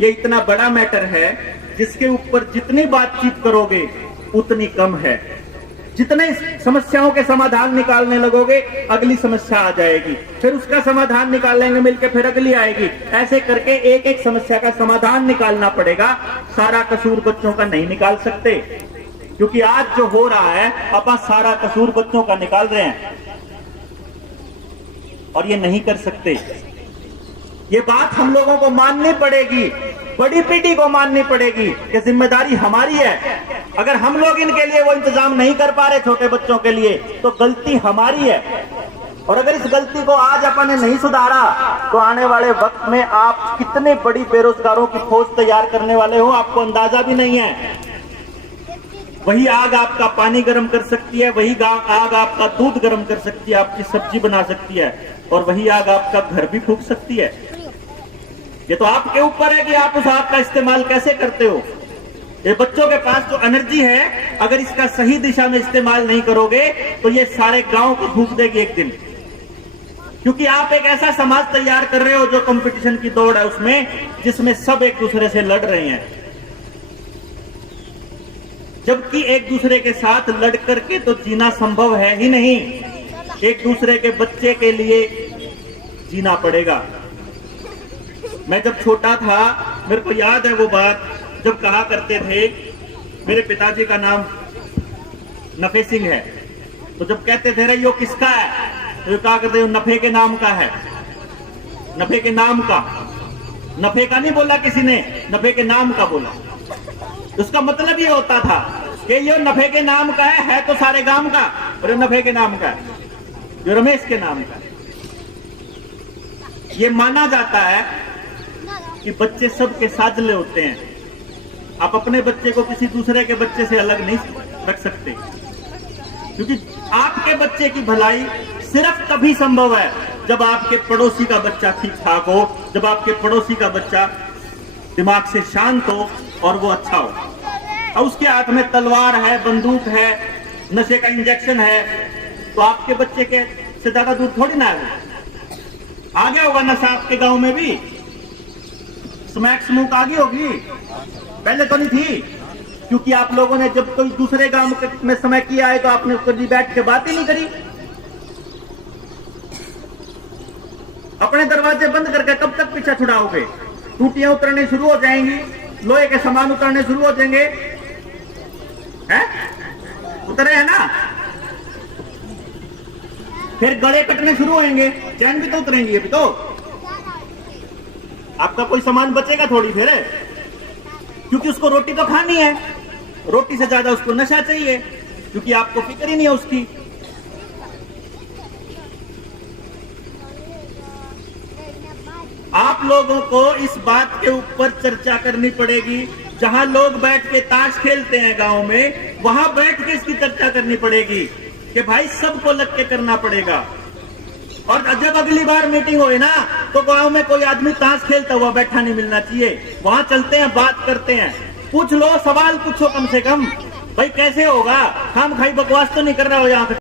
ये इतना बड़ा मैटर है जिसके ऊपर जितनी बातचीत करोगे उतनी कम है। जितने समस्याओं के समाधान निकालने लगोगे अगली समस्या आ जाएगी, फिर उसका समाधान निकाल लेंगे मिलकर, फिर अगली आएगी। ऐसे करके एक एक समस्या का समाधान निकालना पड़ेगा। सारा कसूर बच्चों का नहीं निकाल सकते, क्योंकि आज जो हो रहा है अपन सारा कसूर बच्चों का निकाल रहे हैं और ये नहीं कर सकते। ये बात हम लोगों को माननी पड़ेगी, बड़ी पीढ़ी को माननी पड़ेगी कि जिम्मेदारी हमारी है। अगर हम लोग इनके लिए वो इंतजाम नहीं कर पा रहे छोटे बच्चों के लिए, तो गलती हमारी है। और अगर इस गलती को आज अपन ने नहीं सुधारा तो आने वाले वक्त में आप कितने बड़ी बेरोजगारों की फौज तैयार करने वाले हो, आपको अंदाजा भी नहीं है। वही आग आपका पानी गर्म कर सकती है, वही आग आपका दूध गर्म कर सकती है, आपकी सब्जी बना सकती है, और वही आग आपका घर भी फूंक सकती है। ये तो आपके ऊपर है कि आप उस आग का इस्तेमाल कैसे करते हो। ये बच्चों के पास जो एनर्जी है, अगर इसका सही दिशा में इस्तेमाल नहीं करोगे तो ये सारे गांव को फूंक देगी एक दिन। क्योंकि आप एक ऐसा समाज तैयार कर रहे हो जो कंपटीशन की दौड़ है उसमें, जिसमें सब एक दूसरे से लड़ रहे हैं, जबकि एक दूसरे के साथ लड़ करके तो जीना संभव है ही नहीं। एक दूसरे के बच्चे के लिए जीना पड़ेगा। मैं जब छोटा था मेरे को याद है वो बात, जब कहा करते थे, मेरे पिताजी का नाम नफे सिंह है, तो जब कहते थे रे यो किसका है, तो ये कहा करते नफे के नाम का है। नफे के नाम का, नफे का नहीं बोला किसी ने, नफे के नाम का बोला। उसका मतलब ये होता था कि ये नफे के नाम का है तो सारे गांव का, और ये नफे के नाम का है, जो रमेश के नाम का। ये माना जाता है कि बच्चे सबके साझले होते हैं। आप अपने बच्चे को किसी दूसरे के बच्चे से अलग नहीं रख सकते, क्योंकि आपके बच्चे की भलाई सिर्फ तभी संभव है जब आपके पड़ोसी का बच्चा ठीक ठाक हो, जब आपके पड़ोसी का बच्चा दिमाग से शांत हो और वो अच्छा हो। और उसके हाथ में तलवार है, बंदूक है, नशे का इंजेक्शन है, तो आपके बच्चे के से ज्यादा दूर थोड़ी ना है। आ गया होगा नशा आपके गांव में भी, स्मैक स्मोक आ गई होगी, पहले तो नहीं थी। क्योंकि आप लोगों ने जब कोई दूसरे गांव में समय किया है तो आपने उसको बैठ के बात ही नहीं करी। अपने दरवाजे बंद करके कब तक पीछा छुड़ाओगे? टूटियां उतरने शुरू हो जाएंगी, लोहे के सामान उतरने शुरू हो जाएंगे, हैं? उतरे हैं ना, फिर गले कटने शुरू होंगे, चैन भी तो उतरेंगी। अभी तो आपका कोई सामान बचेगा थोड़ी फिर, क्योंकि उसको रोटी तो खानी है, रोटी से ज्यादा उसको नशा चाहिए, क्योंकि आपको फिक्र ही नहीं है उसकी। आप लोगों को इस बात के ऊपर चर्चा करनी पड़ेगी। जहां लोग बैठ के ताश खेलते हैं गांव में, वहां बैठ के इसकी चर्चा करनी पड़ेगी कि भाई सबको लग के करना पड़ेगा। और जब अगली बार मीटिंग होए ना, तो गांव में कोई आदमी ताश खेलता हुआ बैठा नहीं मिलना चाहिए। वहां चलते हैं, बात करते हैं, पूछ लो, सवाल पूछो कम से कम, भाई कैसे होगा, खाम खाई बकवास तो नहीं कर रहा हो यहाँ पे।